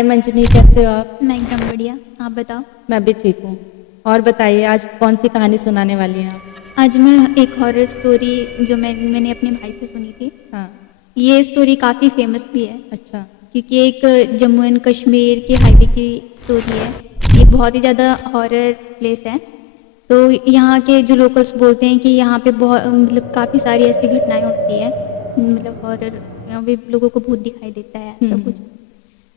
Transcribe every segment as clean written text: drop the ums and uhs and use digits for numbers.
हाय मंजनी, कैसे हो आप? मैं एकदम बढ़िया। आप बताओ। मैं भी ठीक हूँ। और बताइए, आज कौन सी कहानी सुनाने वाली हैं आप? आज मैं एक हॉरर स्टोरी जो मैंने अपने भाई से सुनी थी। हाँ। ये स्टोरी काफ़ी फेमस भी है अच्छा। क्योंकि एक जम्मू एंड कश्मीर के हाईवे की स्टोरी है। ये बहुत ही ज़्यादा हॉरर प्लेस है। तो यहाँ के जो लोकल्स बोलते हैं कि यहाँ पे बहुत मतलब काफ़ी सारी ऐसी घटनाएं होती है, मतलब हॉरर, यहाँ पे लोगों को भूत दिखाई देता है ऐसा कुछ।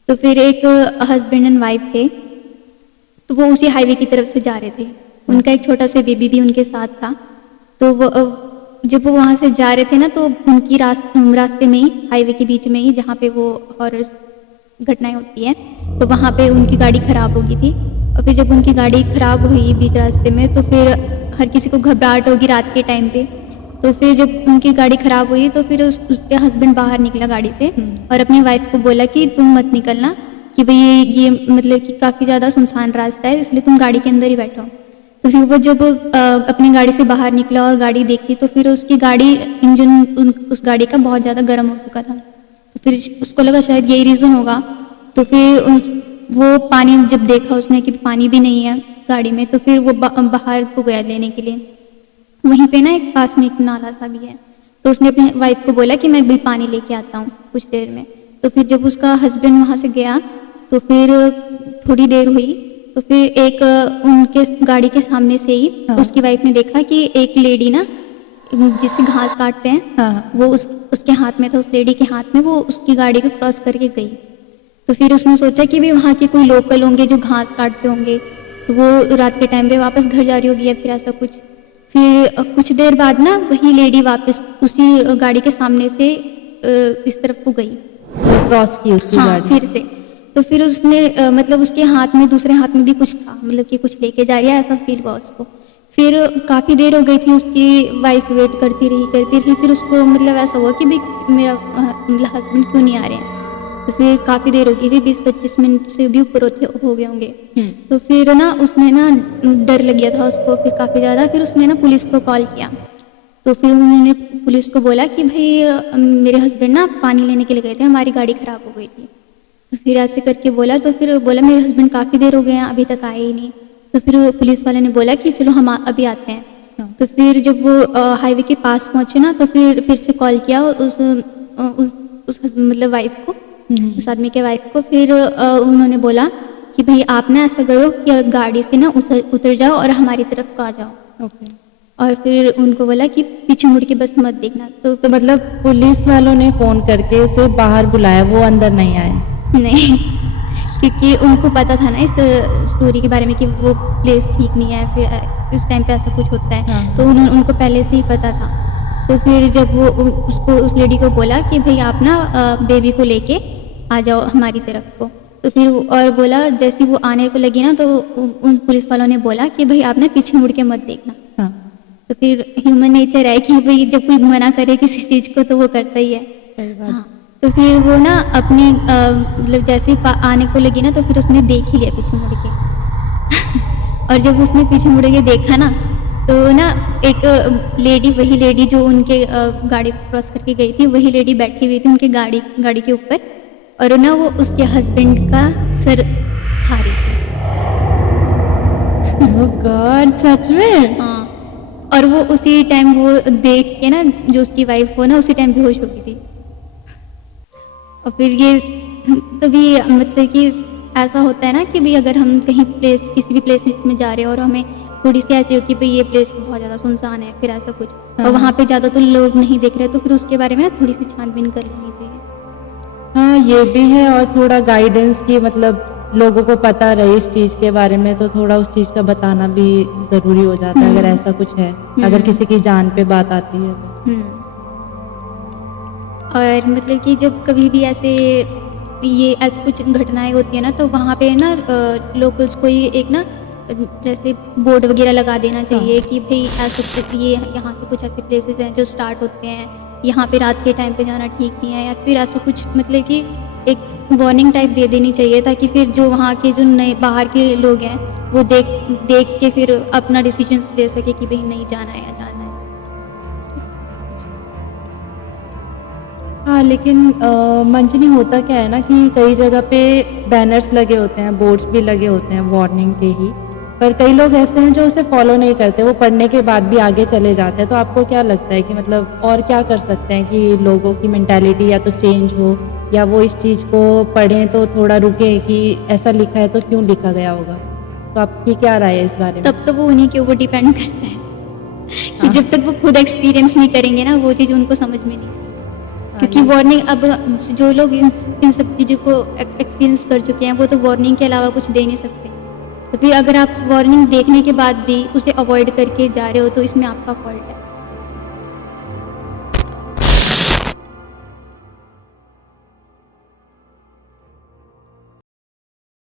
तो फिर एक हस्बैंड एंड वाइफ थे, तो वो उसी हाईवे की तरफ से जा रहे थे। उनका एक छोटा सा बेबी भी उनके साथ था। तो वो जब वो वहाँ से जा रहे थे ना, तो उनकी रास्ते में ही, हाईवे के बीच में ही जहाँ पे वो हॉरर घटनाएं होती हैं, तो वहाँ पे उनकी गाड़ी खराब हो गई थी। और फिर जब उनकी गाड़ी खराब हुई बीच रास्ते में, तो फिर हर किसी को घबराहट होगी रात के टाइम पे। तो फिर जब उनकी गाड़ी खराब हुई तो फिर उसके हस्बैंड बाहर निकला गाड़ी से और अपनी वाइफ को बोला कि तुम मत निकलना, कि भाई ये मतलब कि काफ़ी ज़्यादा सुनसान रास्ता है, इसलिए तुम गाड़ी के अंदर ही बैठो। तो फिर वो जब अपनी गाड़ी से बाहर निकला और गाड़ी देखी, तो फिर उसकी गाड़ी इंजन उस गाड़ी का बहुत ज़्यादा गर्म हो चुका था। तो फिर उसको लगा शायद यही रीज़न होगा। तो फिर वो पानी जब देखा उसने कि पानी भी नहीं है गाड़ी में, तो फिर वो बाहर को गया लेने के लिए। वहीं पे ना एक पास में एक नाला सा भी है, तो उसने अपनी वाइफ को बोला कि मैं भी पानी लेके आता हूँ कुछ देर में। तो फिर जब उसका हस्बैंड वहाँ से गया, तो फिर थोड़ी देर हुई, तो फिर एक उनके गाड़ी के सामने से ही उसकी वाइफ ने देखा कि एक लेडी ना, जिससे घास काटते हैं, वो उसके हाथ में था, उस लेडी के हाथ में, वो उसकी गाड़ी को क्रॉस करके गई। तो फिर उसने सोचा कि भी वहाँ के कोई लोकल होंगे जो घास काटते होंगे, तो वो रात के टाइम पे वापस घर जा रही होगी या फिर ऐसा कुछ। फिर कुछ देर बाद ना वही लेडी वापस उसी गाड़ी के सामने से इस तरफ को गई, क्रॉस की उसकी गाड़ी। फिर से। तो फिर उसने मतलब उसके हाथ में, दूसरे हाथ में भी कुछ था, मतलब कि कुछ लेके जा रही है ऐसा फील हुआ उसको। फिर काफ़ी देर हो गई थी, उसकी वाइफ वेट करती रही। फिर उसको मतलब ऐसा हुआ कि भाई मेरा हस्बैंड क्यों नहीं आ रहे हैं। तो फिर काफ़ी देर हो गई थी, 20-25 मिनट से भी ऊपर हो गए होंगे। तो फिर ना उसने ना, डर लग गया था उसको फिर काफ़ी ज़्यादा। फिर उसने ना पुलिस को कॉल किया। तो फिर उन्होंने पुलिस को बोला कि भाई मेरे हस्बैंड ना पानी लेने के लिए गए थे, हमारी गाड़ी ख़राब हो गई थी। तो फिर ऐसे करके बोला, तो फिर बोला मेरे हस्बैंड काफ़ी देर हो गए हैं, अभी तक आए ही नहीं। तो फिर पुलिस वाले ने बोला कि चलो हम अभी आते हैं। तो फिर जब वो हाईवे के पास पहुँचे ना, तो फिर से कॉल किया उस मतलब वाइफ को, उस आदमी के वाइफ को। फिर उन्होंने बोला कि भाई आप ना ऐसा करो कि गाड़ी से ना उतर जाओ और हमारी तरफ को आ जाओ। और फिर उनको बोला कि पीछे मुड़ के बस मत देखना। तो मतलब पुलिस वालों ने फोन करके उसे बाहर बुलाया, वो अंदर नहीं आए? नहीं, क्योंकि उनको पता था ना इस स्टोरी के बारे में कि वो प्लेस ठीक नहीं है, फिर इस टाइम पे ऐसा कुछ होता है। तो उनको पहले से ही पता था। तो फिर जब वो उस लेडी को बोला कि भाई आप ना बेबी को लेके आ जाओ हमारी तरफ को। तो फिर और बोला, जैसे वो आने को लगी ना, तो उन पुलिस वालों ने बोला कि भाई आप ना पीछे मुड़ के मत देखना। तो फिर ह्यूमन नेचर है कि भाई जब कोई मना करे किसी चीज़ को तो वो करता ही है। तो फिर वो ना अपनी मतलब जैसे ही आने को लगी ना, तो फिर उसने देख ही लिया पीछे मुड़ के। और जब उसने पीछे मुड़ के देखा ना, तो ना एक लेडी, वही लेडी जो उनके गाड़ी क्रॉस करके गई थी, वही लेडी बैठी हुई थी उनके गाड़ी के ऊपर, और ना वो उसके हस्बैंड का सर खा रही थी। ओह गॉड, सच में? हाँ। और वो उसी टाइम वो देख के ना, जो उसकी वाइफ हो ना, उसी टाइम बेहोश हो गई थी। और फिर ये तभी मतलब कि ऐसा होता है ना कि भाई अगर हम कहीं किसी भी प्लेस में जा रहे हैं और हमें थोड़ी सी ऐसी हो कि भाई ये प्लेस बहुत ज़्यादा सुनसान है, फिर ऐसा कुछ, और वहाँ पे ज़्यादा तो लोग नहीं देख रहे, तो फिर उसके बारे में ना थोड़ी सी छानबीन कर लेनी चाहिए। हाँ, ये भी है। और थोड़ा गाइडेंस की, मतलब लोगों को पता रहे इस चीज़ के बारे में, तो थोड़ा उस चीज़ का बताना भी ज़रूरी हो जाता है अगर ऐसा कुछ है, अगर किसी की जान पे बात आती है तो। और मतलब कि जब कभी भी ऐसे कुछ घटनाएं होती है ना, तो वहाँ पे ना लोकल्स को एक ना जैसे बोर्ड वगैरह लगा देना चाहिए कि भाई ऐसे ये यहाँ से कुछ ऐसे प्लेसेस हैं जो स्टार्ट होते हैं, यहाँ पे रात के टाइम पे जाना ठीक नहीं है, या फिर ऐसा कुछ मतलब कि एक वार्निंग टाइप दे देनी चाहिए, ताकि फिर जो वहाँ के जो नए बाहर के लोग हैं वो देख के फिर अपना डिसीजन ले सके कि भाई नहीं जाना है या जाना है। हाँ, लेकिन मंजनी होता क्या है ना कि कई जगह पे बैनर्स लगे होते हैं, बोर्ड्स भी लगे होते हैं वार्निंग के ही, पर कई लोग ऐसे हैं जो उसे फॉलो नहीं करते, वो पढ़ने के बाद भी आगे चले जाते हैं। तो आपको क्या लगता है कि मतलब और क्या कर सकते हैं कि लोगों की मेंटालिटी या तो चेंज हो, या वो इस चीज़ को पढ़ें तो थोड़ा रुकें कि ऐसा लिखा है तो क्यों लिखा गया होगा? तो आपकी क्या राय है इस बारे में? तब तो वो उन्हीं के ऊपर डिपेंड करता है कि हाँ। जब तक वो खुद एक्सपीरियंस नहीं करेंगे ना, वो चीज़ उनको समझ में नहीं आएगी। क्योंकि ये- वार्निंग अब जो लोग इन सब चीज़ों को एक्सपीरियंस कर चुके हैं, वो तो वार्निंग के अलावा कुछ दे नहीं सकते। तो फिर अगर आप वार्निंग देखने के बाद भी उसे अवॉइड करके जा रहे हो, तो इसमें आपका फॉल्ट है।